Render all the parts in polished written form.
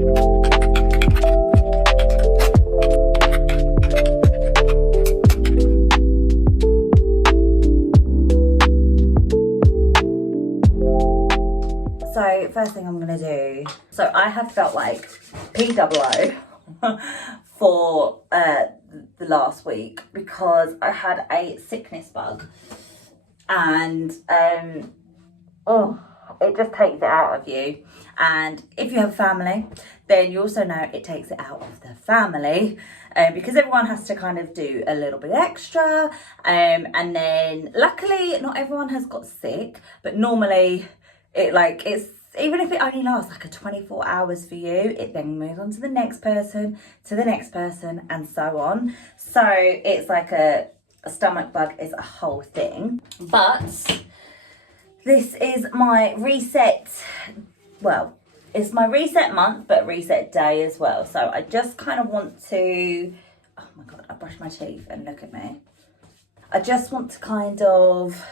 So first thing I'm gonna do, so I have felt like PWO for the last week because I had a sickness bug, and it just takes it out of you. And if you have a family, then you also know it takes it out of the family, because everyone has to kind of do a little bit extra, and then luckily not everyone has got sick, but normally it's even if it only lasts like a 24 hours for you, it then moves on to the next person, and so on. So it's like a stomach bug is a whole thing. But this is my reset, well, it's my reset month, but reset day as well. So I just kind of want to, oh my God, I brushed my teeth and look at me. I just want to kind of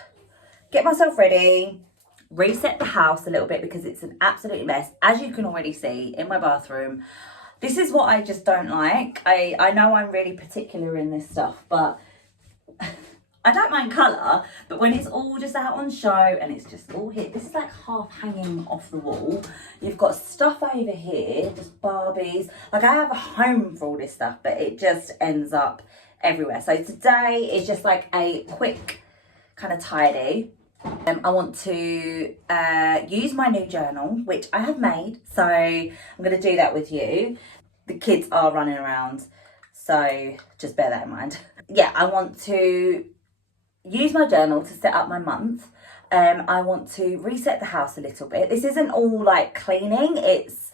get myself ready, reset the house a little bit because it's an absolute mess, as you can already see in my bathroom. This is what I just don't like. I know I'm really particular in this stuff, but I don't mind colour, but when it's all just out on show and it's just all here, this is like half hanging off the wall. You've got stuff over here, just Barbies. Like I have a home for all this stuff, but it just ends up everywhere. So today is just like a quick kind of tidy. I want to use my new journal, which I have made, so I'm going to do that with you. The kids are running around, so just bear that in mind. Yeah, I want to use my journal to set up my month. I want to reset the house a little bit. This isn't all like cleaning, it's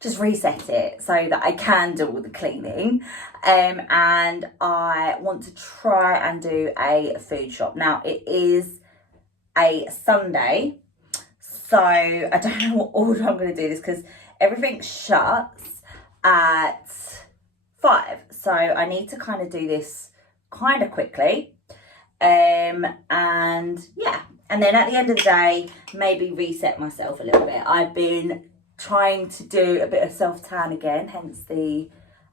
just reset it so that I can do all the cleaning. And I want to try and do a food shop. Now it is a Sunday, so I don't know what order I'm going to do this because everything shuts at 5, so I need to kind of do this kind of quickly, and yeah, and then at the end of the day maybe reset myself a little bit. I've been trying to do a bit of self-tan again, hence the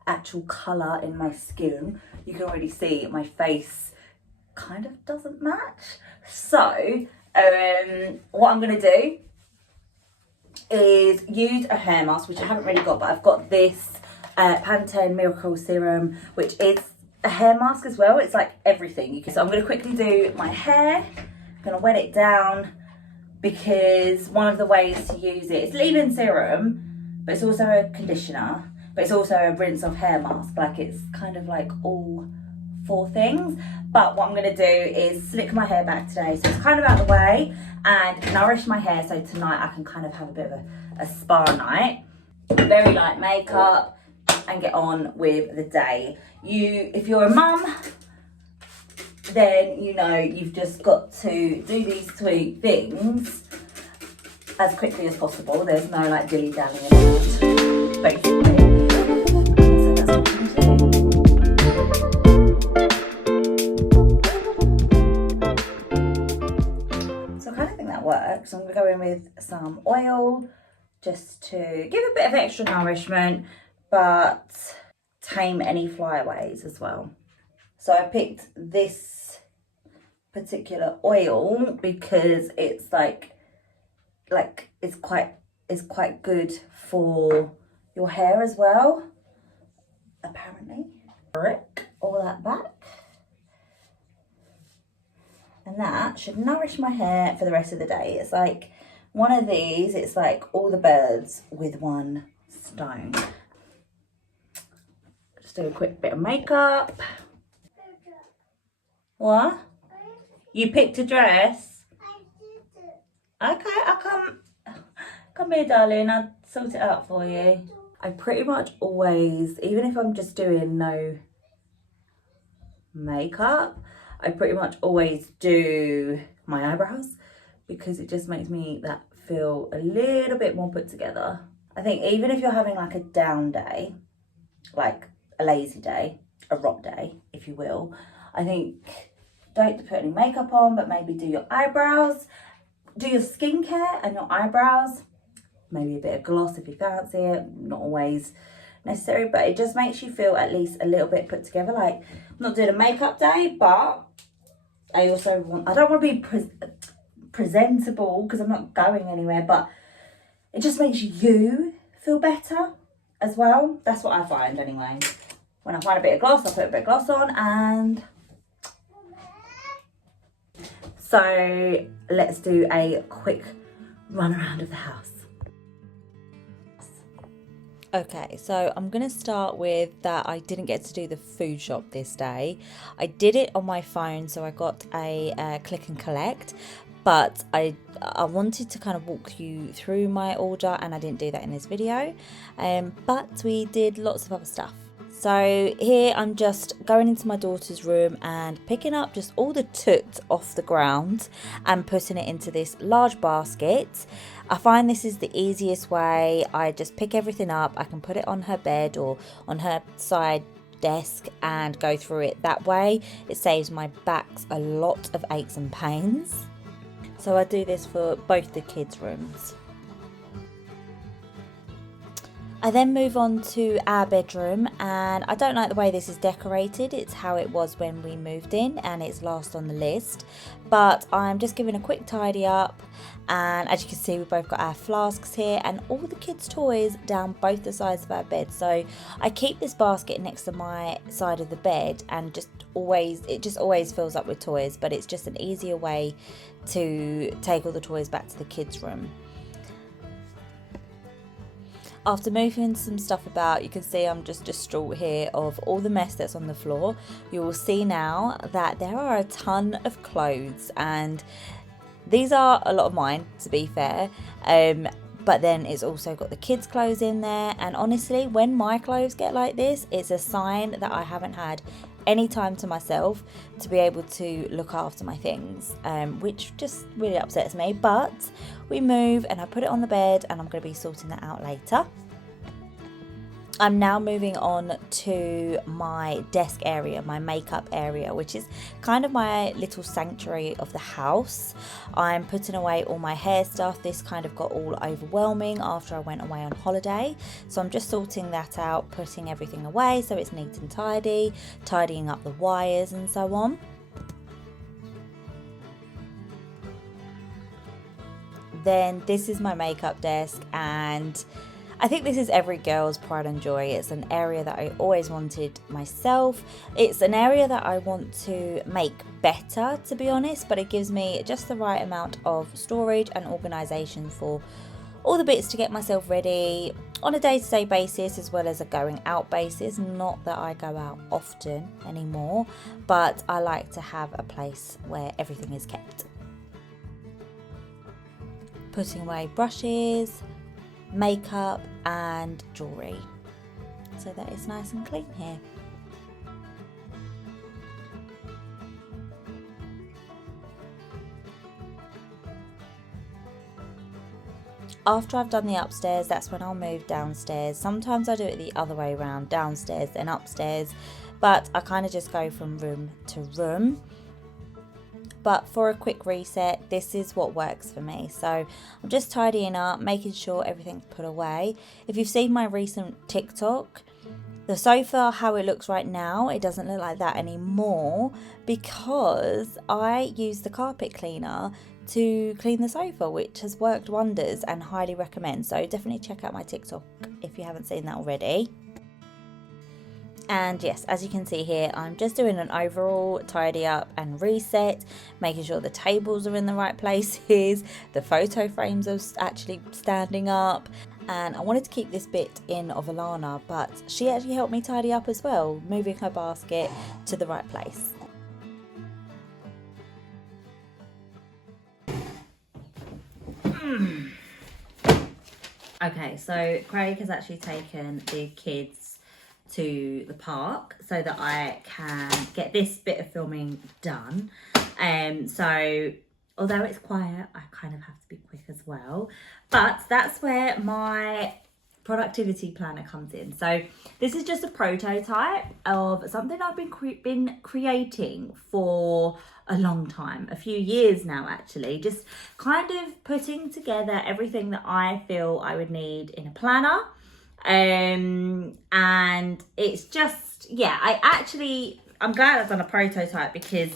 actual colour in my skin. You can already see my face kind of doesn't match. So what I'm going to do is use a hair mask, which I haven't really got, but I've got this Pantene Miracle Serum, which is a hair mask as well. It's like everything. So I'm going to quickly do my hair. I'm going to wet it down because one of the ways to use it is leave-in serum, but it's also a conditioner, but it's also a rinse-off hair mask. Like it's kind of like all 4 things. But what I'm going to do is slick my hair back today, so it's kind of out of the way, and nourish my hair so tonight I can kind of have a bit of a spa night. Very light makeup and get on with the day. If you're a mum, then you know you've just got to do these 2 things as quickly as possible. There's no like dilly-dallying around, basically. So that's what I'm going to do. Works. I'm going to go in with some oil just to give a bit of extra nourishment but tame any flyaways as well. So I picked this particular oil because it's like it's quite good for your hair as well, apparently. All that back. And that should nourish my hair for the rest of the day. It's like one of these, it's like all the birds with one stone. Just do a quick bit of makeup. What? You picked a dress? Okay, I'll come here, darling. I'll sort it out for you. I pretty much always, even if I'm just doing no makeup, I pretty much always do my eyebrows because it just makes me feel a little bit more put together. I think even if you're having like a down day, like a lazy day, a rot day, if you will, I think don't have to put any makeup on, but maybe do your eyebrows, do your skincare and your eyebrows maybe a bit of gloss if you fancy it. Not always necessary, but it just makes you feel at least a little bit put together. Like, I'm not doing a makeup day, but I don't want to be presentable because I'm not going anywhere, but it just makes you feel better as well. That's what I find anyway. When I find a bit of gloss, I put a bit of gloss on. And so let's do a quick run around of the house. Okay, so I'm going to start with that I didn't get to do the food shop this day. I did it on my phone, so I got a click and collect, but I wanted to kind of walk you through my order, and I didn't do that in this video, but we did lots of other stuff. So here I'm just going into my daughter's room and picking up just all the toot off the ground and putting it into this large basket. I find this is the easiest way. I just pick everything up. I can put it on her bed or on her side desk and go through it that way. It saves my backs a lot of aches and pains. So I do this for both the kids' rooms. I then move on to our bedroom, and I don't like the way this is decorated. It's how it was when we moved in, and it's last on the list. But I'm just giving a quick tidy up, and as you can see, we've both got our flasks here and all the kids' toys down both the sides of our bed. So I keep this basket next to my side of the bed, and it just always fills up with toys, but it's just an easier way to take all the toys back to the kids' room. After moving some stuff about, you can see I'm just distraught here of all the mess that's on the floor. You will see now that there are a ton of clothes, and these are a lot of mine, to be fair, but then it's also got the kids' clothes in there. And honestly, when my clothes get like this, it's a sign that I haven't had any time to myself to be able to look after my things, which just really upsets me. But we move and I put it on the bed, and I'm going to be sorting that out later. I'm now moving on to my desk area, my makeup area, which is kind of my little sanctuary of the house. I'm putting away all my hair stuff. This kind of got all overwhelming after I went away on holiday. So I'm just sorting that out, putting everything away so it's neat and tidy, tidying up the wires and so on. Then this is my makeup desk, and I think this is every girl's pride and joy. It's an area that I always wanted myself. It's an area that I want to make better, to be honest, but it gives me just the right amount of storage and organisation for all the bits to get myself ready on a day-to-day basis as well as a going out basis. Not that I go out often anymore, but I like to have a place where everything is kept. Putting away brushes, makeup and jewellery, so that it's nice and clean here. After I've done the upstairs, that's when I'll move downstairs. Sometimes I do it the other way around, downstairs then upstairs, but I kind of just go from room to room. But for a quick reset, this is what works for me. So I'm just tidying up, making sure everything's put away. If you've seen my recent TikTok, the sofa, how it looks right now, it doesn't look like that anymore because I use the carpet cleaner to clean the sofa, which has worked wonders and highly recommend. So definitely check out my TikTok if you haven't seen that already. And yes, as you can see here, I'm just doing an overall tidy up and reset, making sure the tables are in the right places, the photo frames are actually standing up. And I wanted to keep this bit in of Alana, but she actually helped me tidy up as well, moving her basket to the right place. Okay, so Craig has actually taken the kids to the park so that I can get this bit of filming done. So although it's quiet, I kind of have to be quick as well. But that's where my productivity planner comes in. So this is just a prototype of something I've been creating for a long time, a few years now actually, just kind of putting together everything that I feel I would need in a planner. And it's just, yeah, I'm glad I've done a prototype, because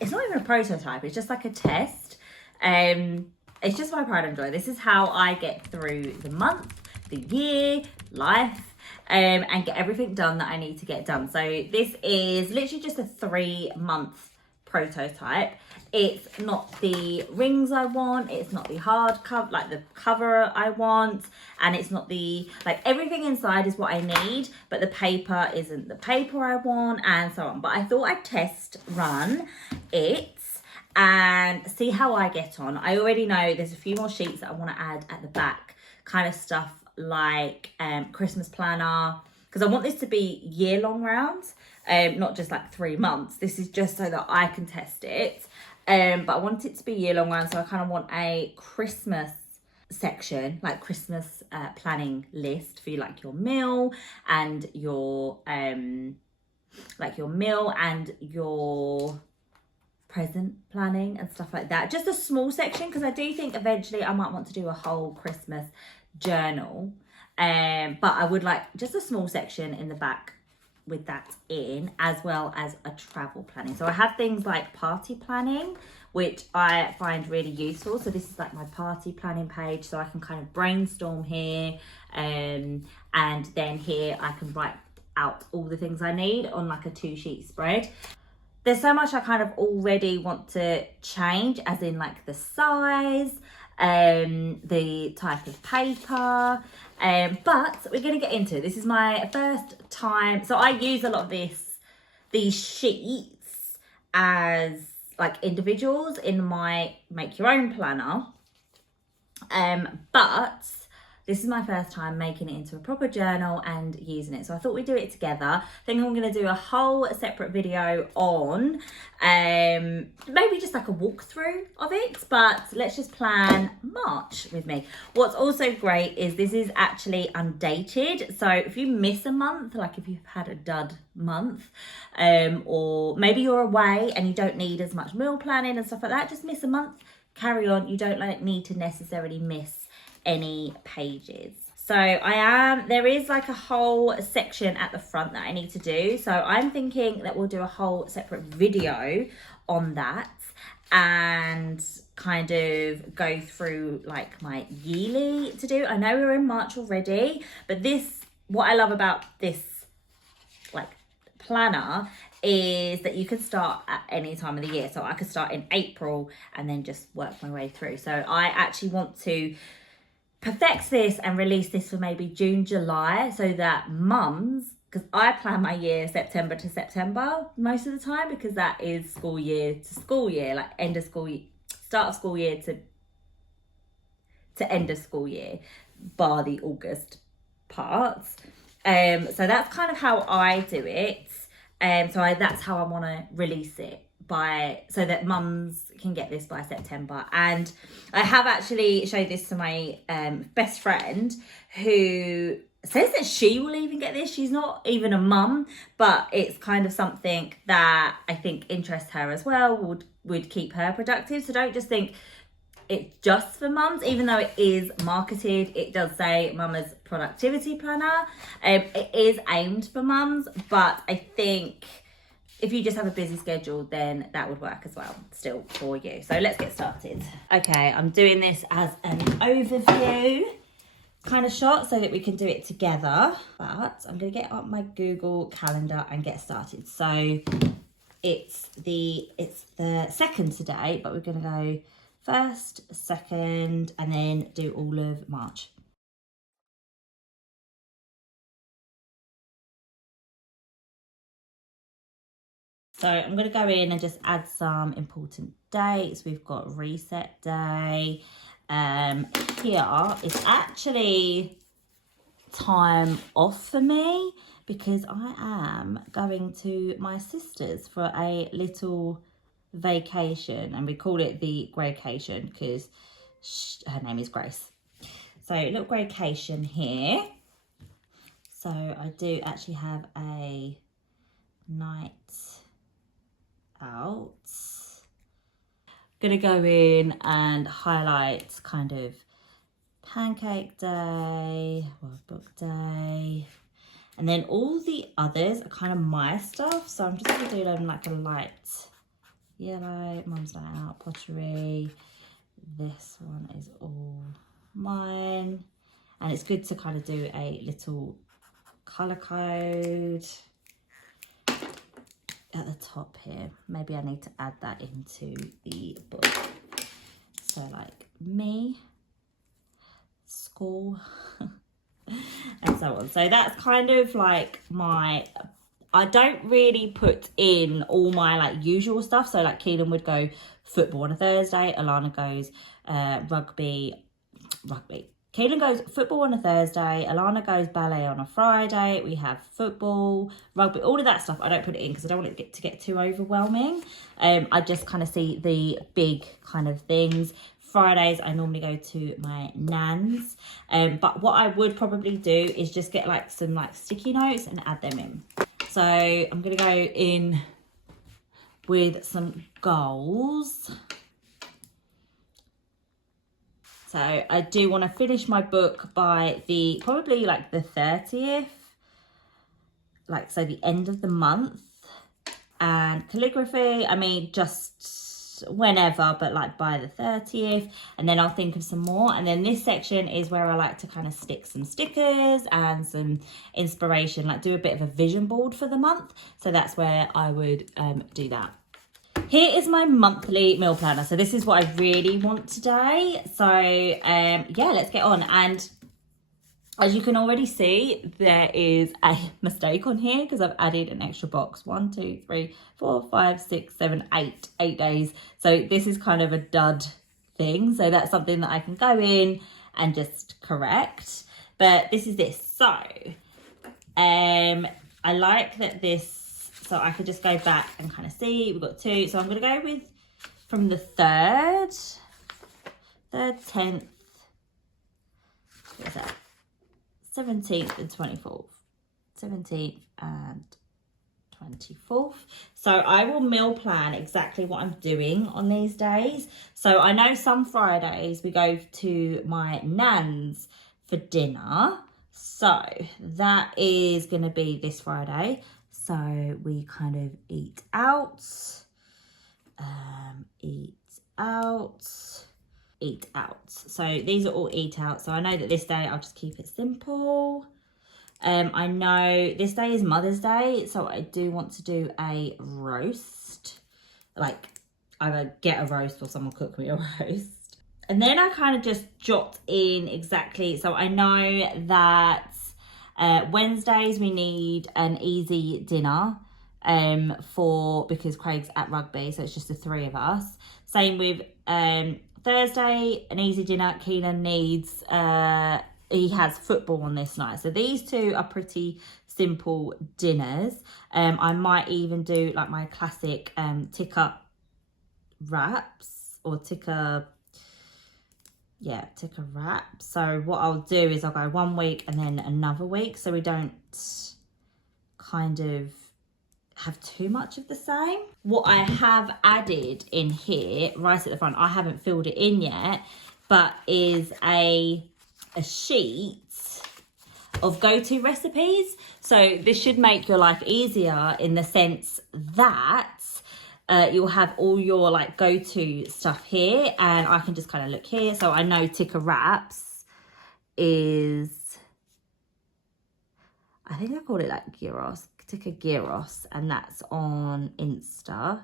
it's not even a prototype, it's just like a test. It's just my pride and joy. This is how I get through the month, the year, life, and get everything done that I need to get done. So this is literally just a 3-month prototype. It's not the rings I want, it's not the hard cover, like the cover I want, and it's not the, like, everything inside is what I need, but the paper isn't the paper I want, and so on. But I thought I'd test run it and see how I get on. I already know there's a few more sheets that I want to add at the back, kind of stuff like Christmas planner, because I want this to be year-long rounds, not just like 3 months. This is just so that I can test it, but I want it to be year-long rounds, so I kind of want a Christmas section, like Christmas planning list for you, like your meal and your present planning and stuff like that. Just a small section, because I do think eventually I might want to do a whole Christmas journal, but I would like just a small section in the back with that in, as well as a travel planning. So I have things like party planning, which I find really useful. So this is like my party planning page, so I can kind of brainstorm here, and then here I can write out all the things I need on like a 2-sheet spread. There's so much I kind of already want to change, as in like the size, the type of paper, but we're going to get into it. This is my first time. So I use a lot of these sheets as like individuals in my make your own planner. But this is my first time making it into a proper journal and using it. So I thought we'd do it together. I think I'm going to do a whole separate video on maybe just like a walkthrough of it. But let's just plan March with me. What's also great is this is actually undated. So if you miss a month, like if you've had a dud month, or maybe you're away and you don't need as much meal planning and stuff like that, just miss a month, carry on. You don't need to necessarily miss any pages. So there is like a whole section at the front that I need to do. So I'm thinking that we'll do a whole separate video on that and kind of go through like my yearly to do. I know we're in March already, but what I love about this like planner is that you can start at any time of the year. So I could start in April and then just work my way through. So I actually want to perfect this and release this for maybe June, July, so that mums, because I plan my year September to September most of the time, because that is school year to school year, like end of school year, start of school year to end of school year, bar the August parts. So that's kind of how I do it. That's how I want to release it, so that mums can get this by September. And I have actually showed this to my best friend, who says that she will even get this. She's not even a mum, but it's kind of something that I think interests her as well, would keep her productive. So don't just think it's just for mums, even though it is marketed. It does say Mama's Productivity Planner. It is aimed for mums, but I think if you just have a busy schedule, then that would work as well still for you. So let's get started. Okay, I'm doing this as an overview kind of shot so that we can do it together. But I'm going to get up my Google Calendar and get started. So it's the 2nd today, but we're going to go 1st, 2nd, and then do all of March. So I'm going to go in and just add some important dates. We've got Reset Day. Here is actually time off for me, because I am going to my sister's for a little vacation, and we call it the Greycation because her name is Grace. So a little Greycation here. So I do actually have a night out. Gonna go in and highlight kind of pancake day, World Book Day, and then all the others are kind of my stuff. So I'm just gonna do them like a light yellow, Mum's Night Out, pottery. This one is all mine. And it's good to kind of do a little colour code at the top here. Maybe I need to add that into the book. So like me, school, and so on. So that's kind of like my, I don't really put in all my like usual stuff. So like Keelan would go football on a Thursday, Alana goes rugby. Keelan goes football on a Thursday, Alana goes ballet on a Friday, we have football, rugby, all of that stuff. I don't put it in because I don't want it to get too overwhelming. I just kind of see the big kind of things. Fridays, I normally go to my nan's. But what I would probably do is just get like some like sticky notes and add them in. So I'm going to go in with some goals. So I do want to finish my book by probably like the 30th, like so the end of the month. And calligraphy, I mean, just whenever, but like by the 30th, and then I'll think of some more. And then this section is where I like to kind of stick some stickers and some inspiration, like do a bit of a vision board for the month. So that's where I would do that. Here is my monthly meal planner. So this is what I really want today. So yeah, let's get on. And as you can already see, there is a mistake on here because I've added an extra box. 1, 2, 3, 4, 5, 6, 7, 8. 8 days. So this is kind of a dud thing. So that's something that I can go in and just correct. But this is this. So I like that this, so I could just go back and kind of see. We've got 2. So I'm going to go with from the 3rd, 10th, what is that? 17th and 24th. 17th and 24th. So I will meal plan exactly what I'm doing on these days. So I know some Fridays we go to my nan's for dinner. So that is going to be this Friday. So we kind of eat out, eat out. So these are all eat out. So I know that this day I'll just keep it simple. I know this day is Mother's Day, so I do want to do a roast. Like either get a roast or someone cook me a roast. And then I kind of just jot in exactly. So I know that Wednesdays we need an easy dinner because Craig's at rugby, so it's just the 3 of us. Same with Thursday, an easy dinner. Keelan needs he has football on this night, so these 2 are pretty simple dinners. I might even do like my classic tikka wraps or tikka wrap. So what I'll do is I'll go 1 week and then another week, so we don't kind of have too much of the same. What I have added in here right at the front, I haven't filled it in yet, but is a sheet of go-to recipes. So this should make your life easier in the sense that you'll have all your like go-to stuff here, and I can just kind of look here. So I know tikka wraps is, I think I called it like gyros, tikka gyros, and that's on Insta.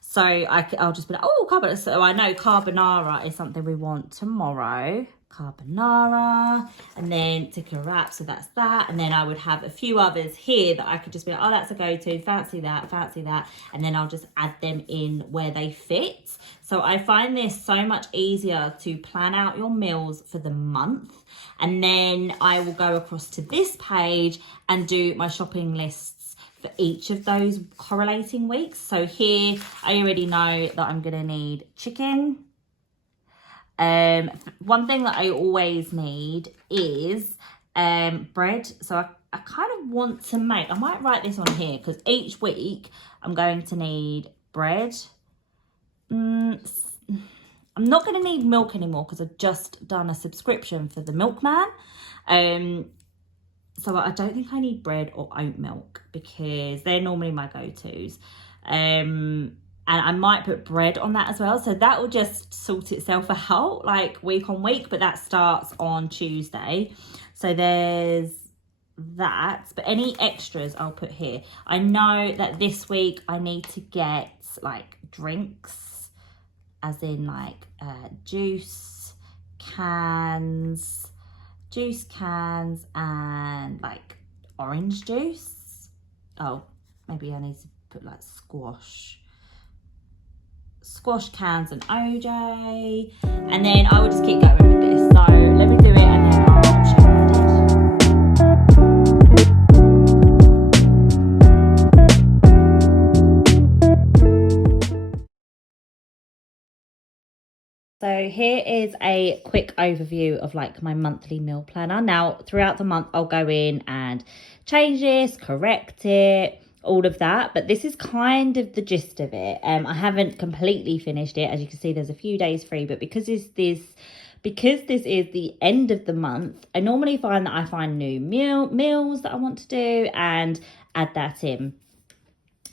So I'll just be like, oh, carbonara. So I know carbonara is something we want tomorrow. Carbonara, and then tikka wrap, so that's that. And then I would have a few others here that I could just be like, oh, that's a go-to, fancy that, and then I'll just add them in where they fit. So I find this so much easier to plan out your meals for the month, and then I will go across to this page and do my shopping lists for each of those correlating weeks. So here I already know that I'm gonna need chicken. One thing that I always need is bread. So I kind of want to make, I might write this on here because each week I'm going to need bread. I'm not going to need milk anymore because I've just done a subscription for the milkman. So I don't think I need bread or oat milk because they're normally my go-tos. And I might put bread on that as well. So that will just sort itself out like week on week, but that starts on Tuesday. So there's that, but any extras I'll put here. I know that this week I need to get like drinks, as in like juice cans and like orange juice. Oh, maybe I need to put like squash cans and OJ, and then I will just keep going with this. So let me do it and then I'll show you what I did. So here is a quick overview of like my monthly meal planner. Now throughout the month I'll go in and change this, correct it, all of that, but this is kind of the gist of it. I haven't completely finished it. As you can see, there's a few days free, but because this is the end of the month, I normally find that I find new meals that I want to do and add that in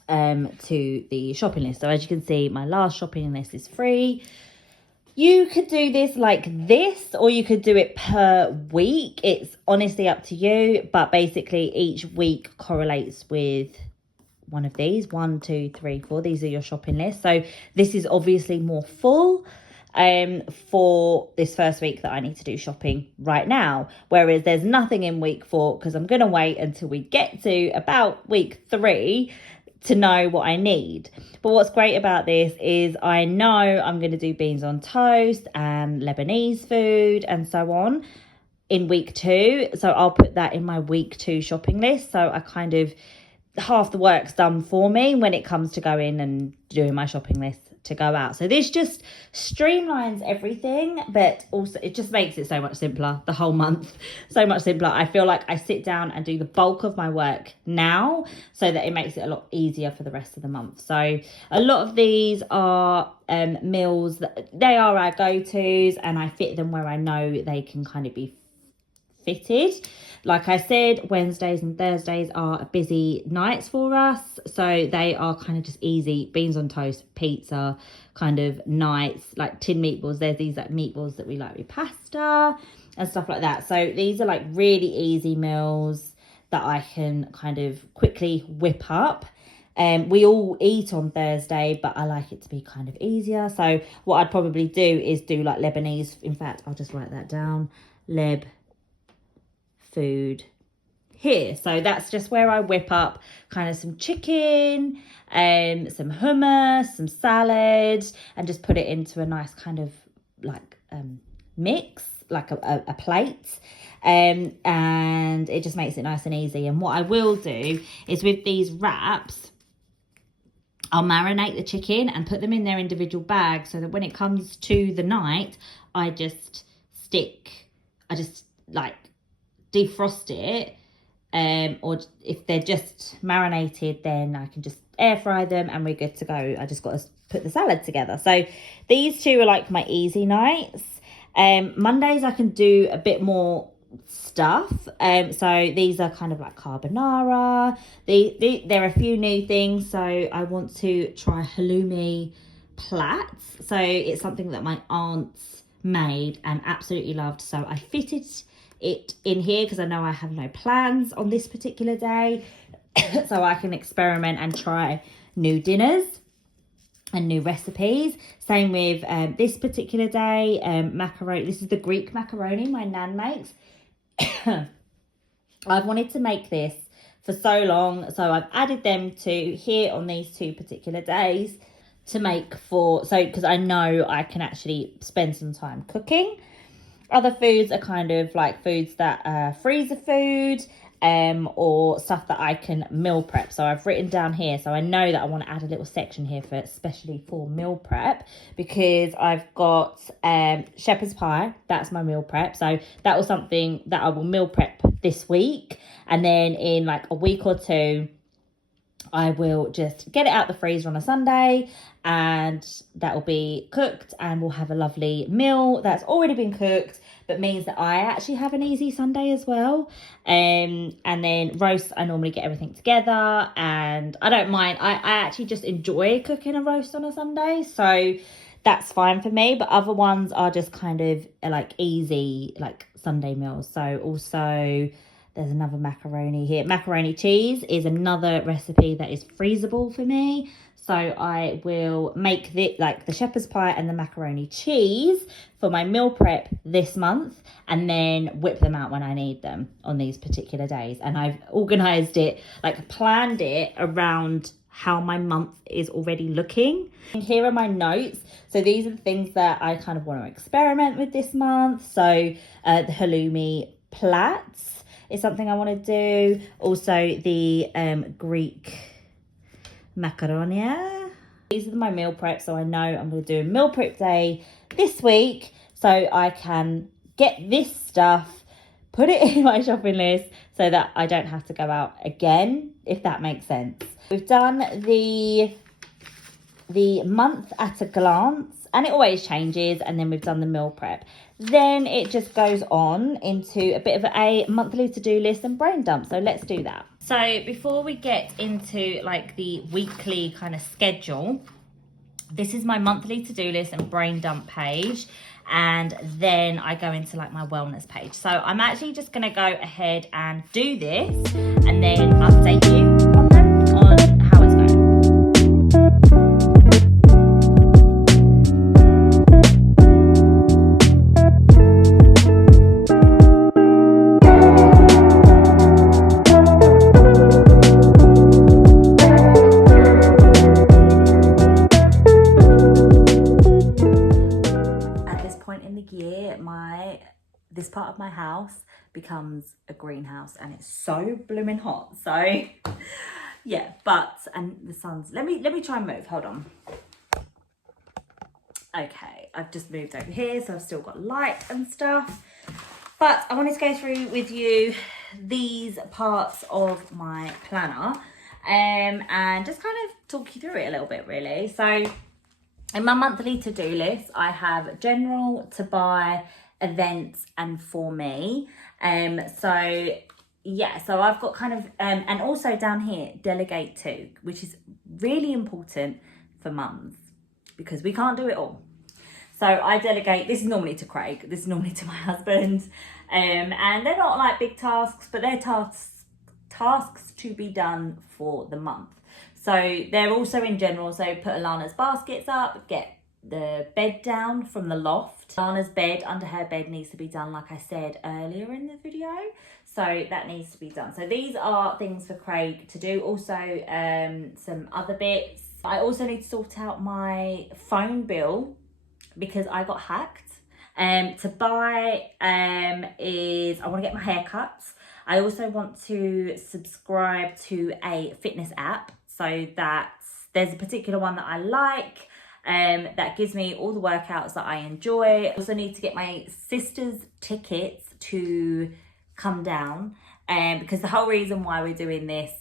to the shopping list. So as you can see, my last shopping list is free. You could do this like this, or you could do it per week. It's honestly up to you, but basically each week correlates with one of these. 1, 2, 3, 4. These are your shopping lists. So this is obviously more full for this first week that I need to do shopping right now. Whereas there's nothing in week 4 because I'm going to wait until we get to about week 3 to know what I need. But what's great about this is I know I'm going to do beans on toast and Lebanese food and so on in week 2. So I'll put that in my week 2 shopping list. So I kind of, half the work's done for me when it comes to going and doing my shopping list to go out. So this just streamlines everything, but also it just makes it so much simpler, the whole month so much simpler. I feel like I sit down and do the bulk of my work now so that it makes it a lot easier for the rest of the month. So a lot of these are meals that they are our go-tos, and I fit them where I know they can kind of be fitted. Like I said, Wednesdays and Thursdays are busy nights for us, so they are kind of just easy beans on toast, pizza kind of nights, like tin meatballs. There's these like meatballs that we like with pasta and stuff like that. So these are like really easy meals that I can kind of quickly whip up. We all eat on Thursday, but I like it to be kind of easier. So what I'd probably do is do like Lebanese. In fact, I'll just write that down. Leb food here. So that's just where I whip up kind of some chicken, some hummus, some salad, and just put it into a nice kind of like mix, like a plate. And it just makes it nice and easy. And what I will do is with these wraps, I'll marinate the chicken and put them in their individual bags so that when it comes to the night, I just like defrost it, or if they're just marinated, then I can just air fry them and we're good to go. I just got to put the salad together. So these two are like my easy nights. Mondays I can do a bit more stuff, so these are kind of like carbonara. There are a few new things. So I want to try halloumi plats. So it's something that my aunts made and absolutely loved, so I fitted it in here because I know I have no plans on this particular day. So I can experiment and try new dinners and new recipes. Same with this particular day, macaroni. This is the Greek macaroni my nan makes. I've wanted to make this for so long, so I've added them to here on these 2 particular days to make because I know I can actually spend some time cooking. Other foods are kind of like foods that are freezer food, or stuff that I can meal prep. So I've written down here, so I know that I want to add a little section here for especially for meal prep, because I've got shepherd's pie. That's my meal prep. So that was something that I will meal prep this week, and then in like a week or 2 I will just get it out the freezer on a Sunday, and that will be cooked, and we'll have a lovely meal that's already been cooked, but means that I actually have an easy Sunday as well. And then roast, I normally get everything together, and I don't mind. I actually just enjoy cooking a roast on a Sunday, so that's fine for me. But other ones are just kind of like easy, like Sunday meals. So also, there's another macaroni here. Macaroni cheese is another recipe that is freezable for me. So I will make like the shepherd's pie and the macaroni cheese for my meal prep this month, and then whip them out when I need them on these particular days. And I've organised it, like planned it around how my month is already looking. And here are my notes. So these are the things that I kind of want to experiment with this month. So the halloumi plats is something I want to do. Also the Greek macaronia. These are my meal prep, so I know I'm going to do a meal prep day this week, so I can get this stuff, put it in my shopping list, so that I don't have to go out again, if that makes sense. We've done the month at a glance, and it always changes, and then we've done the meal prep. Then it just goes on into a bit of a monthly to-do list and brain dump. So let's do that. So before we get into like the weekly kind of schedule, this is my monthly to-do list and brain dump page. And then I go into like my wellness page. So I'm actually just going to go ahead and do this and then update you on them, on how it's going. This part of my house becomes a greenhouse, and it's so blooming hot. So yeah, and the sun's, let me try and move, hold on. Okay, I've just moved over here, so I've still got light and stuff, but I wanted to go through with you these parts of my planner and just kind of talk you through it a little bit, really. So in my monthly to-do list, I have general, to buy, events, and for me. So yeah, so I've got kind of and also down here, delegate to, which is really important for mums because we can't do it all. So I delegate. This is normally to Craig, this is normally to my husband, and they're not like big tasks, but they're tasks to be done for the month. So they're also in general. So put Alana's baskets up, get the bed down from the loft. Alana's bed, under her bed, needs to be done, like I said earlier in the video. So that needs to be done. So these are things for Craig to do. Also some other bits. I also need to sort out my phone bill because I got hacked. To buy is I want to get my hair cut. I also want to subscribe to a fitness app, so that there's a particular one that I like. That gives me all the workouts that I enjoy. I also need to get my sister's tickets to come down, because the whole reason why we're doing this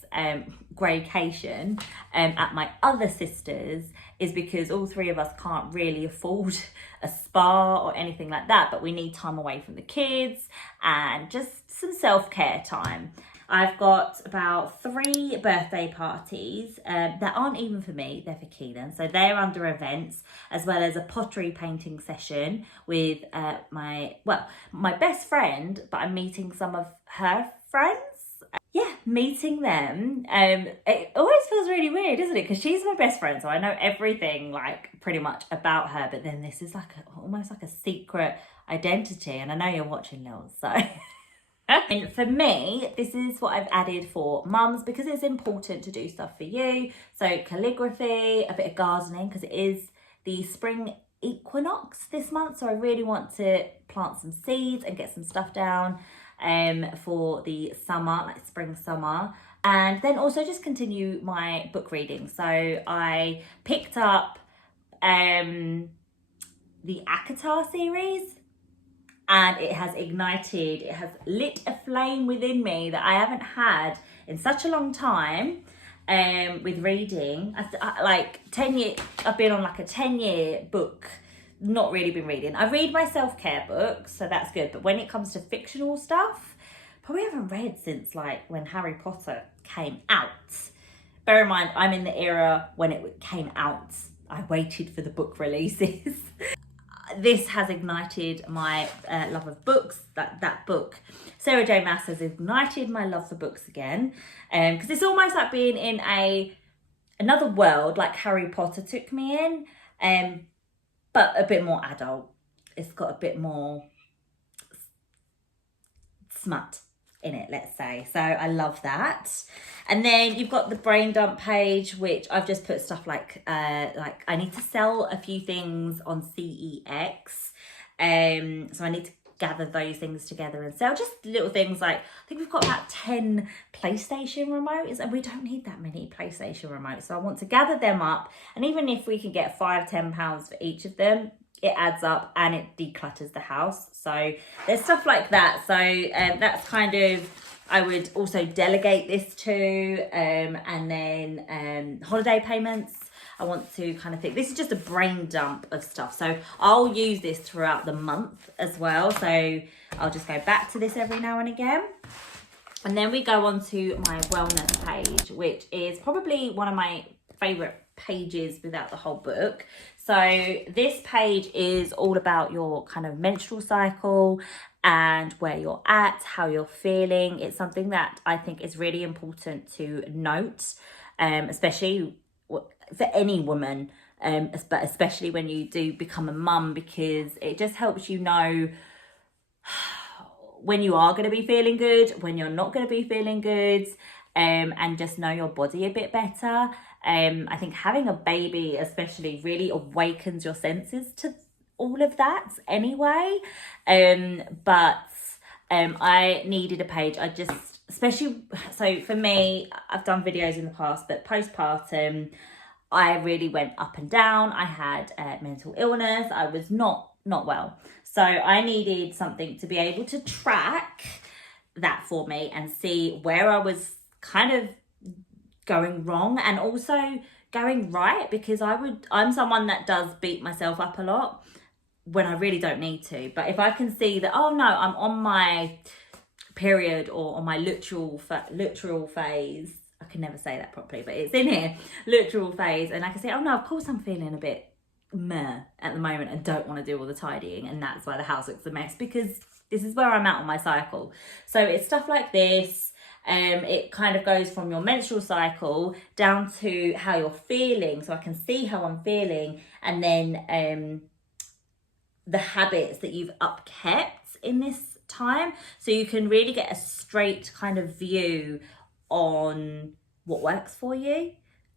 greycation at my other sister's is because all three of us can't really afford a spa or anything like that, but we need time away from the kids and just some self-care time. I've got about 3 birthday parties that aren't even for me, they're for Keelan. So they're under events, as well as a pottery painting session with my best friend, but I'm meeting some of her friends. Yeah, meeting them. It always feels really weird, isn't it? Because she's my best friend, so I know everything like pretty much about her, but then this is like almost like a secret identity, and I know you're watching, Lil, so... And for me, this is what I've added for mums because it's important to do stuff for you. So calligraphy, a bit of gardening, because it is the spring equinox this month. So I really want to plant some seeds and get some stuff down for the summer, like spring, summer. And then also just continue my book reading. So I picked up the ACOTAR series. And it has ignited, it has lit a flame within me that I haven't had in such a long time. with reading. Like 10 year, I've been on like a 10-year book, not really been reading. I read my self-care books, so that's good. But when it comes to fictional stuff, probably haven't read since like when Harry Potter came out. Bear in mind, I'm in the era when it came out. I waited for the book releases. This has ignited my love of books. That book, Sarah J Maas, has ignited my love for books again. Because it's almost like being in another world, like Harry Potter took me in, but a bit more adult. It's got a bit more smut in it, let's say. So I love that. And then you've got the brain dump page, which I've just put stuff like I need to sell a few things on CEX. So I need to gather those things together and sell just little things. Like, I think we've got about 10 PlayStation remotes, and we don't need that many PlayStation remotes. So I want to gather them up, and even if we can get £5-10 for each of them, it adds up and it declutters the house. So there's stuff like that. So that's kind of, I would also delegate this to, and then holiday payments. I want to kind of think, this is just a brain dump of stuff. So I'll use this throughout the month as well. So I'll just go back to this every now and again. And then we go on to my wellness page, which is probably one of my favorite pages without the whole book. So this page is all about your kind of menstrual cycle and where you're at, how you're feeling. It's something that I think is really important to note, especially for any woman, but especially when you do become a mum, because it just helps you know when you are going to be feeling good, when you're not going to be feeling good, and just know your body a bit better. I think having a baby especially really awakens your senses to all of that anyway. But I needed a page. I just, especially, so for me, I've done videos in the past, but postpartum, I really went up and down. I had mental illness. I was not well. So I needed something to be able to track that for me and see where I was kind of going wrong and also going right, because I'm someone that does beat myself up a lot when I really don't need to. But if I can see that, oh no, I'm on my period or on my literal phase, I can never say that properly, but it's in here, literal phase, and I can say, oh no, of course I'm feeling a bit meh at the moment and don't want to do all the tidying, and that's why the house looks a mess, because this is where I'm at on my cycle. So it's stuff like this. It kind of goes from your menstrual cycle down to how you're feeling, so I can see how I'm feeling, and then the habits that you've upkept in this time, so you can really get a straight kind of view on what works for you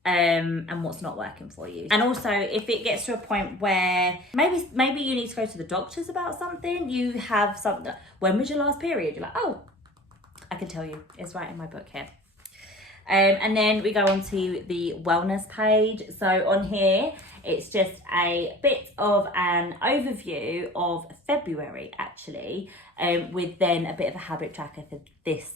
and what's not working for you. And also, if it gets to a point where maybe you need to go to the doctors about something, you have something, when was your last period? You're like, oh, I can tell you, it's right in my book here. And then we go on to the wellness page. So on here, it's just a bit of an overview of February, actually, with then a bit of a habit tracker for this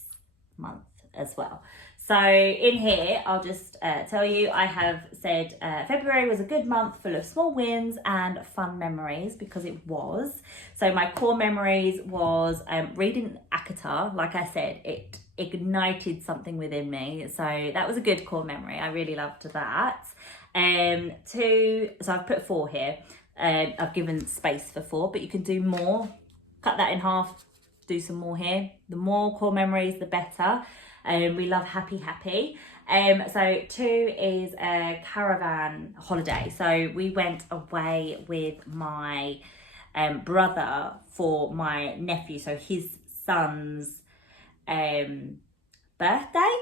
month as well. So in here, I'll just tell you, I have said February was a good month full of small wins and fun memories, because it was. So my core memories was reading Akatar. Like I said, it ignited something within me. So that was a good core memory. I really loved that. So I've put 4 here. I've given space for 4, but you can do more. Cut that in half, do some more here. The more core memories, the better. We love happy. So 2 is a caravan holiday. So we went away with my brother for my nephew, so his son's birthday.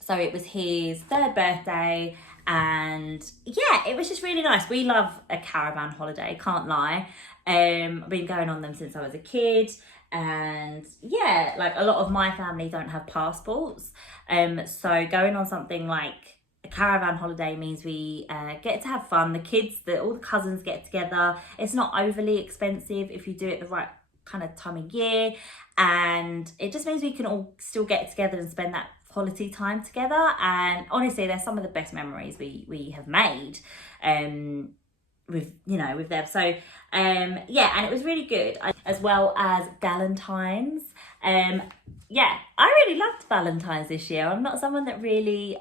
So it was his 3rd birthday, and yeah, it was just really nice. We love a caravan holiday, can't lie. I've been going on them since I was a kid. And yeah, like a lot of my family don't have passports, so going on something like a caravan holiday means we get to have fun. The kids, all the cousins get together. It's not overly expensive if you do it the right kind of time of year, and it just means we can all still get together and spend that quality time together, and honestly they're some of the best memories we have made with them. So yeah, and it was really good, as well as Galentine's. Yeah, I really loved Valentine's this year. I'm not someone that really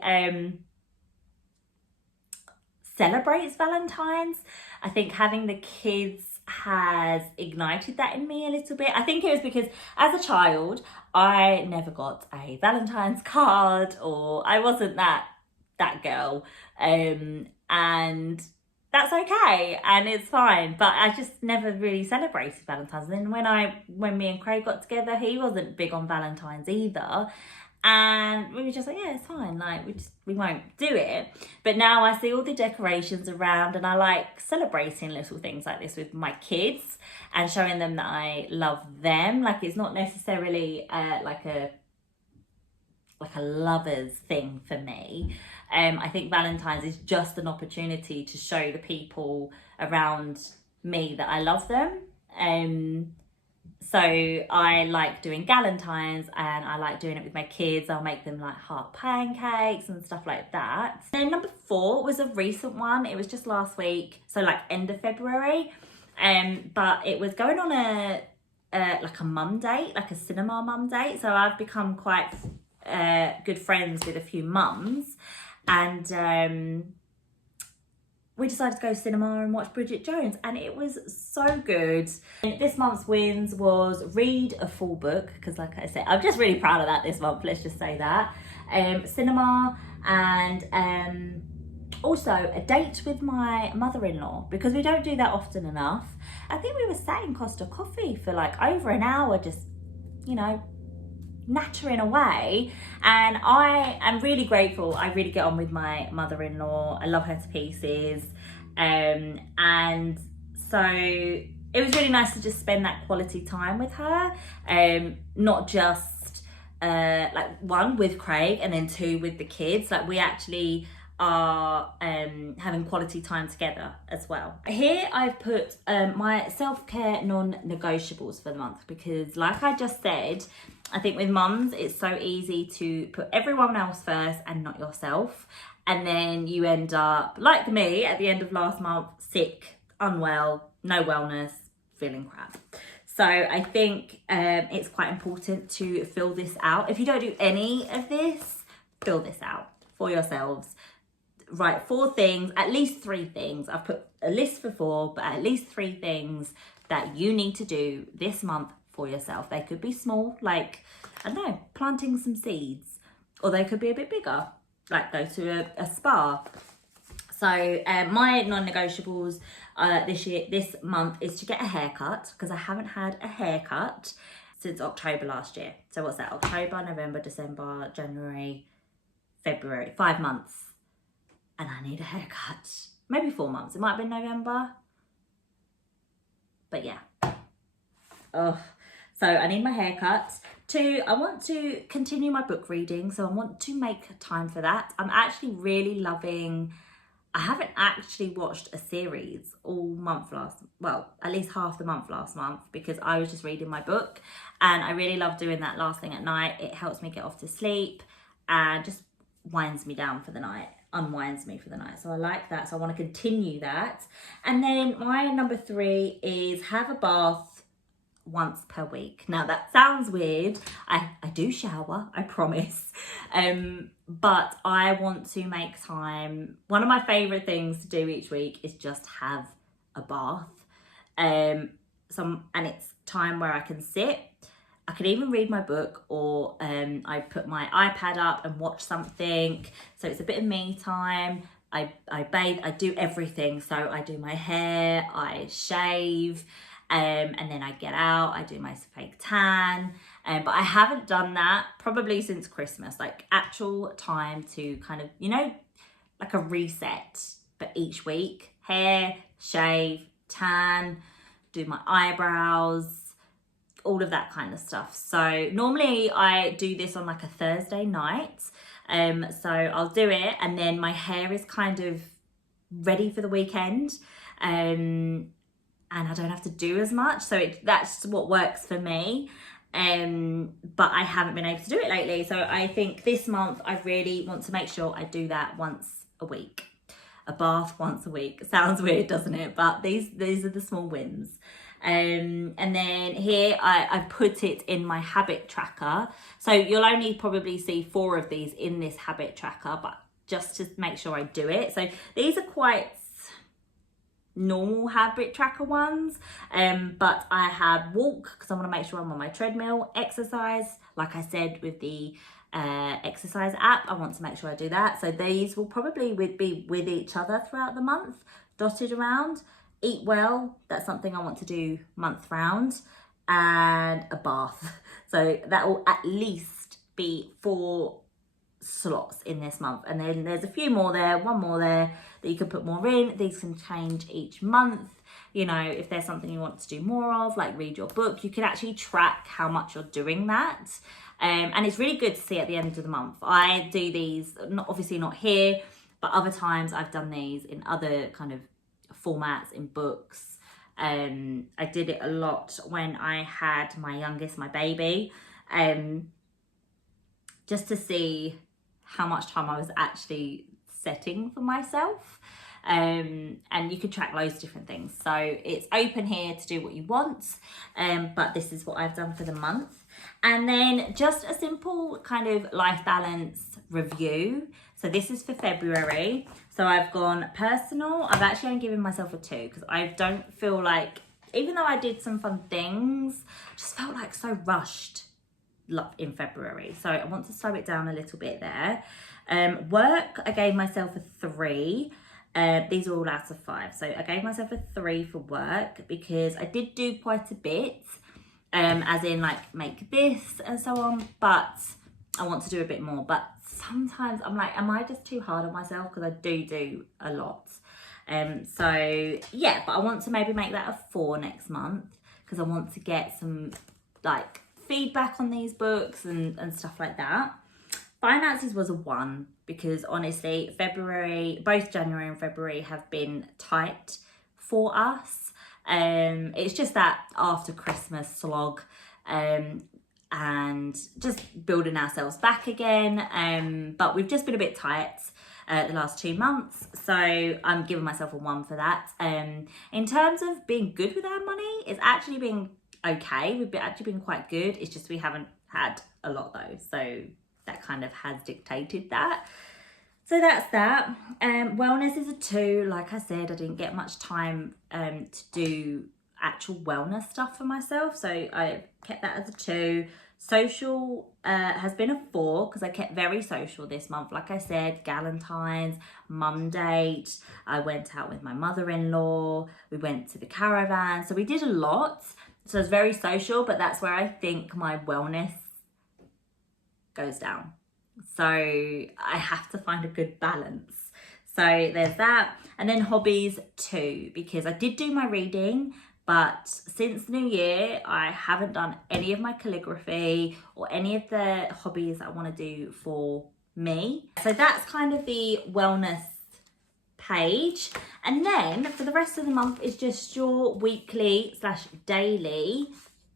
celebrates Valentine's. I think having the kids has ignited that in me a little bit. I think it was because as a child I never got a Valentine's card, or I wasn't that girl, and that's okay and it's fine, but I just never really celebrated Valentine's. And then when me and Craig got together, he wasn't big on Valentine's either, and we were just like, yeah, it's fine, like we won't do it. But now I see all the decorations around, and I like celebrating little things like this with my kids and showing them that I love them. Like, it's not necessarily like a lover's thing for me. I think Valentine's is just an opportunity to show the people around me that I love them. So I like doing Galentine's, and I like doing it with my kids. I'll make them like heart pancakes and stuff like that. Then number 4 was a recent one. It was just last week, so like end of February. But it was going on like a mum date, like a cinema mum date. So I've become quite good friends with a few mums, and we decided to go to cinema and watch Bridget Jones, and it was so good. And this month's wins was read a full book, because like I said, I'm just really proud of that this month, let's just say that. Cinema, and also a date with my mother-in-law, because we don't do that often enough. I think we were sat in Costa Coffee for like over an hour, just, you know, nattering away, and I am really grateful. I really get on with my mother-in-law. I love her to pieces, and so it was really nice to just spend that quality time with her, not just like 1 with Craig and then 2 with the kids. Like, we actually are having quality time together as well. Here I've put my self-care non-negotiables for the month, because like I just said, I think with mums it's so easy to put everyone else first and not yourself, and then you end up like me at the end of last month, sick, unwell, no wellness, feeling crap. So I think it's quite important to fill this out. If you don't do any of this, fill this out for yourselves. Write 4 things, at least 3 things. I've put a list for 4, but at least 3 things that you need to do this month for yourself. They could be small, like, I don't know, planting some seeds, or they could be a bit bigger, like go to a spa. So my non-negotiables this month is to get a haircut, because I haven't had a haircut since October last year. So what's that? October, November, December, January, February, 5 months. And I need a haircut. Maybe 4 months. It might have been November. But yeah. Oh, so I need my haircut. 2, I want to continue my book reading. So I want to make time for that. I'm actually really loving... I haven't actually watched a series all month at least half the month last month, because I was just reading my book. And I really love doing that last thing at night. It helps me get off to sleep and just winds me down for the night. Unwinds me for the night. So I like that. So I want to continue that. And then my number 3 is have a bath once per week. Now that sounds weird. I do shower, I promise. But I want to make time. One of my favorite things to do each week is just have a bath. And it's time where I can sit. I could even read my book, or I put my iPad up and watch something. So it's a bit of me time. I bathe, I do everything. So I do my hair, I shave, and then I get out, I do my fake tan. But I haven't done that probably since Christmas, like actual time to kind of, you know, like a reset for each week. Hair, shave, tan, do my eyebrows, all of that kind of stuff. So normally I do this on like a Thursday night. So I'll do it, and then my hair is kind of ready for the weekend. And I don't have to do as much. So that's what works for me. but I haven't been able to do it lately. So I think this month I really want to make sure I do that once a week. A bath once a week. Sounds weird, doesn't it? But these are the small wins. And then here I've put it in my habit tracker. So you'll only probably see 4 of these in this habit tracker, but just to make sure I do it. So these are quite normal habit tracker ones, but I have walk because I want to make sure I'm on my treadmill, exercise, like I said with the exercise app, I want to make sure I do that. So these will probably be with each other throughout the month, dotted around. Eat well, that's something I want to do month round, and a bath. So that will at least be 4 slots in this month, and then there's a few more there, one more there that you can put more in. These can change each month. You know, if there's something you want to do more of, like read your book, you can actually track how much you're doing that. And it's really good to see at the end of the month. I do these, obviously not here, but other times I've done these in other kind of formats, in books. I did it a lot when I had my youngest, my baby, just to see how much time I was actually setting for myself. And you can track loads of different things. So it's open here to do what you want, but this is what I've done for the month. And then just a simple kind of life balance review. So this is for February. So I've gone personal. I've actually only given myself a 2 because I don't feel like, even though I did some fun things, I just felt like so rushed in February. So I want to slow it down a little bit there. Work, I gave myself a 3. These are all out of 5. So I gave myself a 3 for work because I did do quite a bit, as in like make this and so on, but I want to do a bit more. But sometimes I'm like, am I just too hard on myself? Because I do a lot. So yeah, but I want to maybe make that a 4 next month because I want to get some like feedback on these books and stuff like that. Finances was a 1 because honestly, February, both January and February have been tight for us. It's just that after Christmas slog, and just building ourselves back again. But we've just been a bit tight the last 2 months. So I'm giving myself a 1 for that. In terms of being good with our money, it's actually been okay. We've actually been quite good. It's just we haven't had a lot though. So that kind of has dictated that. So that's that. Wellness is a 2. Like I said, I didn't get much time to do actual wellness stuff for myself. So I kept that as a 2. Social has been a 4 because I kept very social this month. Like I said, Galentine's, mum date. I went out with my mother-in-law. We went to the caravan. So we did a lot. So it's very social, but that's where I think my wellness goes down. So I have to find a good balance. So there's that. And then hobbies 2, because I did do my reading, but since New Year, I haven't done any of my calligraphy or any of the hobbies I want to do for me. So that's kind of the wellness page. And then for the rest of the month is just your weekly/daily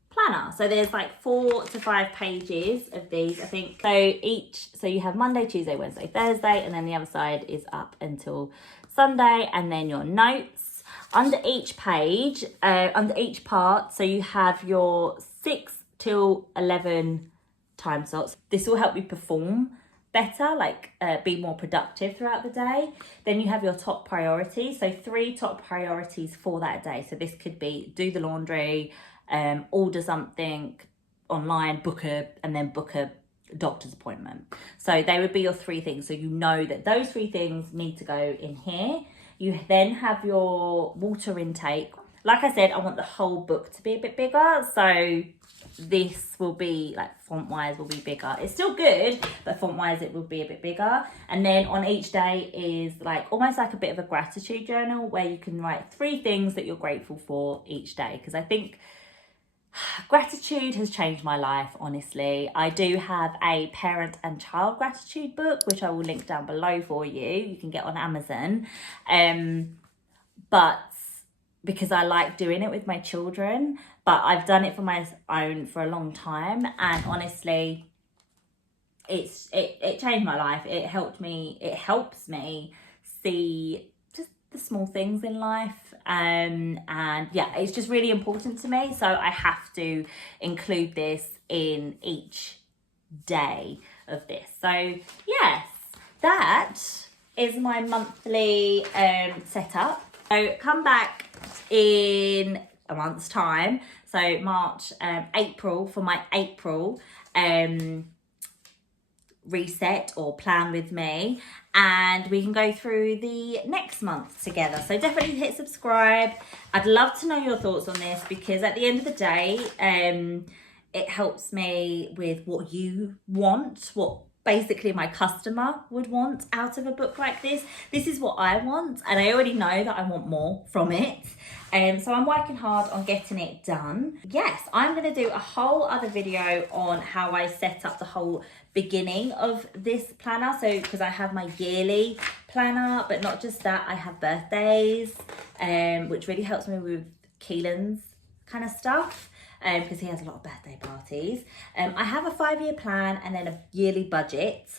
planner. So there's like 4 to 5 pages of these, I think. So you have Monday, Tuesday, Wednesday, Thursday, and then the other side is up until Sunday, and then your notes. Under each page, under each part, so you have your 6 till 11 time slots. This will help you perform better, like be more productive throughout the day. Then you have your top priorities. So 3 top priorities for that day. So this could be do the laundry, order something online, book a doctor's appointment. So they would be your 3 things. So you know that those 3 things need to go in here. You then have your water intake. Like I said, I want the whole book to be a bit bigger. So this will be like font-wise will be bigger. It's still good, but font-wise it will be a bit bigger. And then on each day is like almost like a bit of a gratitude journal where you can write 3 things that you're grateful for each day. Because I think gratitude has changed my life, honestly. I do have a parent and child gratitude book, which I will link down below for you. You can get on Amazon. But because I like doing it with my children, but I've done it for my own for a long time, and honestly, it changed my life. It helps me see just the small things in life, and yeah, it's just really important to me, so I have to include this in each day of this. So yes, that is my monthly setup. So come back in a month's time, so March, April, for my April reset or plan with me, and we can go through the next month together. So definitely hit subscribe. I'd love to know your thoughts on this, because at the end of the day, it helps me with what you want, what basically my customer would want out of a book like this. This is what I want, and I already know that I want more from it. So I'm working hard on getting it done. Yes, I'm going to do a whole other video on how I set up the whole beginning of this planner. So because I have my yearly planner, but not just that, I have birthdays, which really helps me with Keelan's kind of stuff, because he has a lot of birthday parties. I have a 5-year plan and then a yearly budget,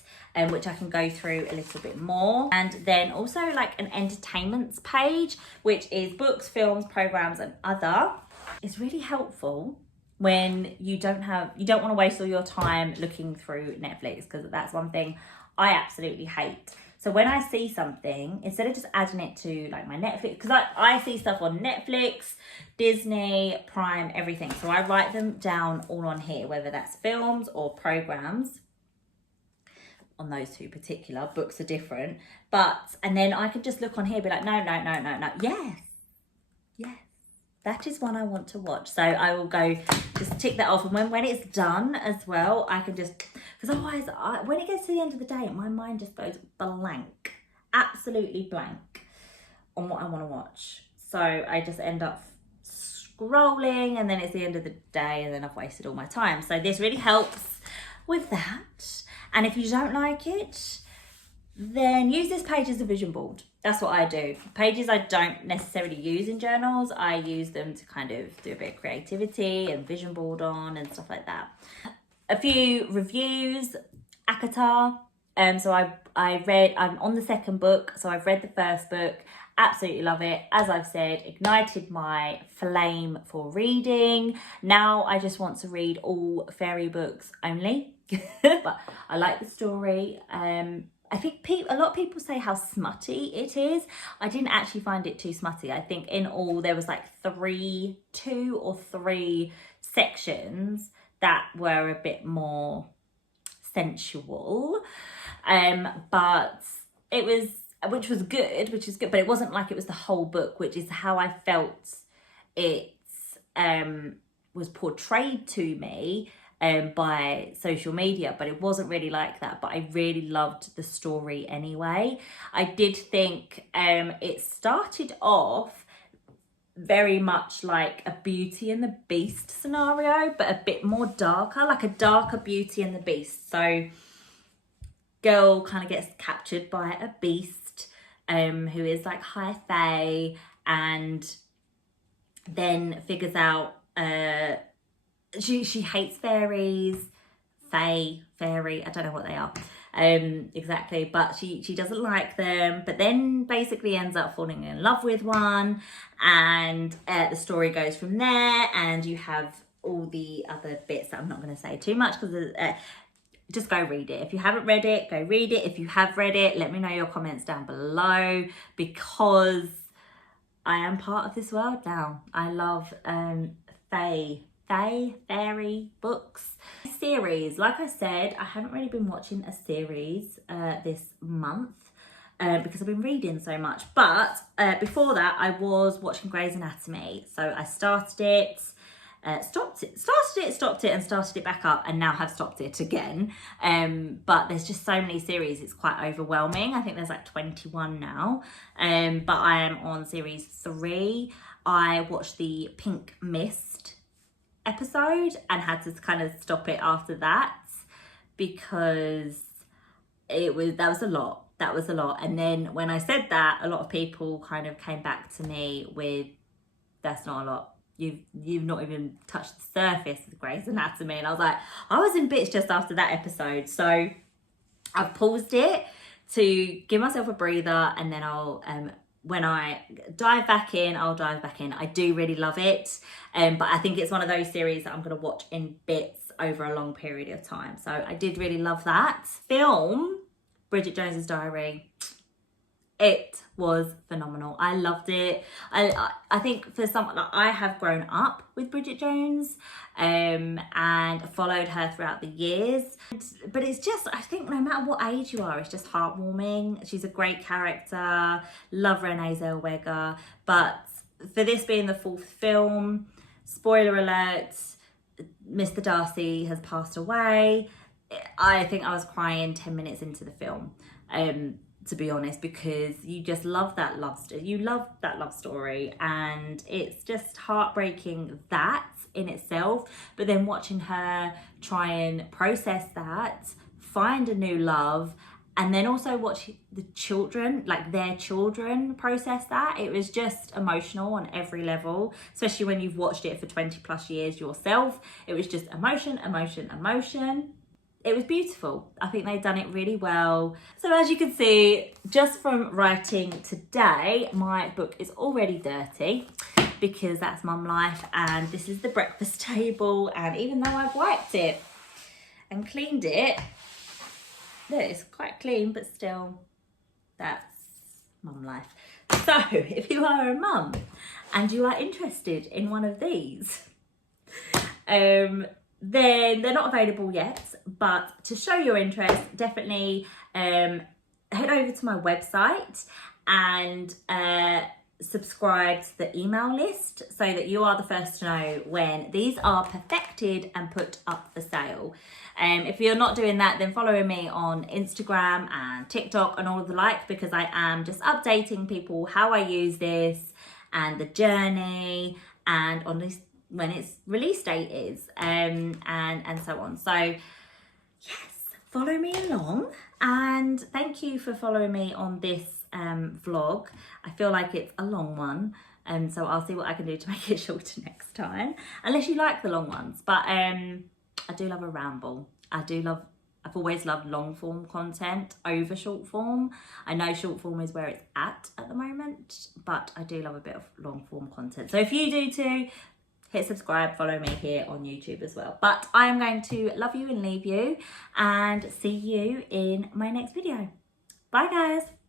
which I can go through a little bit more. And then also like an entertainments page, which is books, films, programs, and other. It's really helpful when you don't want to waste all your time looking through Netflix, because that's one thing I absolutely hate. So when I see something, instead of just adding it to like my Netflix, because I see stuff on Netflix, Disney, Prime, everything. So I write them down all on here, whether that's films or programs. On those two particular, books are different. And then I could just look on here, be like, no. Yes. That is one I want to watch. So I will go just tick that off. And when it's done as well, I can just, because otherwise when it gets to the end of the day, my mind just goes blank, absolutely blank on what I want to watch. So I just end up scrolling, and then it's the end of the day, and then I've wasted all my time. So this really helps with that. And if you don't like it, then use this page as a vision board. That's what I do. Pages I don't necessarily use in journals. I use them to kind of do a bit of creativity and vision board on and stuff like that. A few reviews. Akata. So I'm on the second book. So I've read the first book. Absolutely love it. As I've said, ignited my flame for reading. Now I just want to read all fairy books only. But I like the story. I think a lot of people say how smutty it is. I didn't actually find it too smutty. I think in all there was like 2 or 3 sections that were a bit more sensual. But it was, which is good, but it wasn't like it was the whole book, which is how I felt it was portrayed to me by social media, but it wasn't really like that. But I really loved the story anyway. I did think it started off very much like a Beauty and the Beast scenario, but a bit more darker, like a darker Beauty and the Beast. So girl kind of gets captured by a beast who is like high fae, and then figures out she hates fairies, fairy, I don't know what they are exactly, but she doesn't like them, but then basically ends up falling in love with one, and the story goes from there. And you have all the other bits that I'm not going to say too much, because just go read it. If you haven't read it, go read it. If you have read it, let me know your comments down below, because I am part of this world now. I love fairy books. Series, like I said, I haven't really been watching a series this month because I've been reading so much. But before that, I was watching Grey's Anatomy. So I started it, stopped it, and started it back up, and now have stopped it again. But there's just so many series, it's quite overwhelming. I think there's like 21 now. But I am on series 3. I watched the Pink Mist episode and had to kind of stop it after that, because that was a lot. And then when I said that, a lot of people kind of came back to me with, that's not a lot, you've not even touched the surface of Grey's Anatomy. And I was like, I was in bits just after that episode. So I've paused it to give myself a breather, and then I'll when I dive back in, I'll dive back in. I do really love it, but I think it's one of those series that I'm going to watch in bits over a long period of time. So I did really love that. Film, Bridget Jones's Diary, it was phenomenal. I loved it. I think for someone, like, I have grown up with Bridget Jones and followed her throughout the years. But it's just, I think no matter what age you are, it's just heartwarming. She's a great character. Love Renee Zellweger. But for this being the 4th film, spoiler alert, Mr. Darcy has passed away. I think I was crying 10 minutes into the film. To be honest, because you just love that love story. You love that love story, and it's just heartbreaking that in itself. But then watching her try and process that, find a new love, and then also watch the children, like their children, process that. It was just emotional on every level, especially when you've watched it for 20 plus years yourself. It was just emotion, emotion, emotion. It was beautiful. I think they've done it really well. So as you can see, just from writing today, my book is already dirty because that's mum life, and this is the breakfast table. And even though I've wiped it and cleaned it, look, it's quite clean, but still, that's mum life. So if you are a mum and you are interested in one of these, then they're not available yet, but to show your interest, definitely head over to my website and subscribe to the email list so that you are the first to know when these are perfected and put up for sale. If you're not doing that, then follow me on Instagram and TikTok and all of the like, because I am just updating people how I use this and the journey, and on this when its release date is, and so on. So yes, follow me along, and thank you for following me on this vlog. I feel like it's a long one, so I'll see what I can do to make it shorter next time, unless you like the long ones. But I do love a ramble. I've always loved long form content over short form. I know short form is where it's at the moment, but I do love a bit of long form content. So if you do too, hit subscribe, follow me here on YouTube as well. But I am going to love you and leave you, and see you in my next video. Bye guys.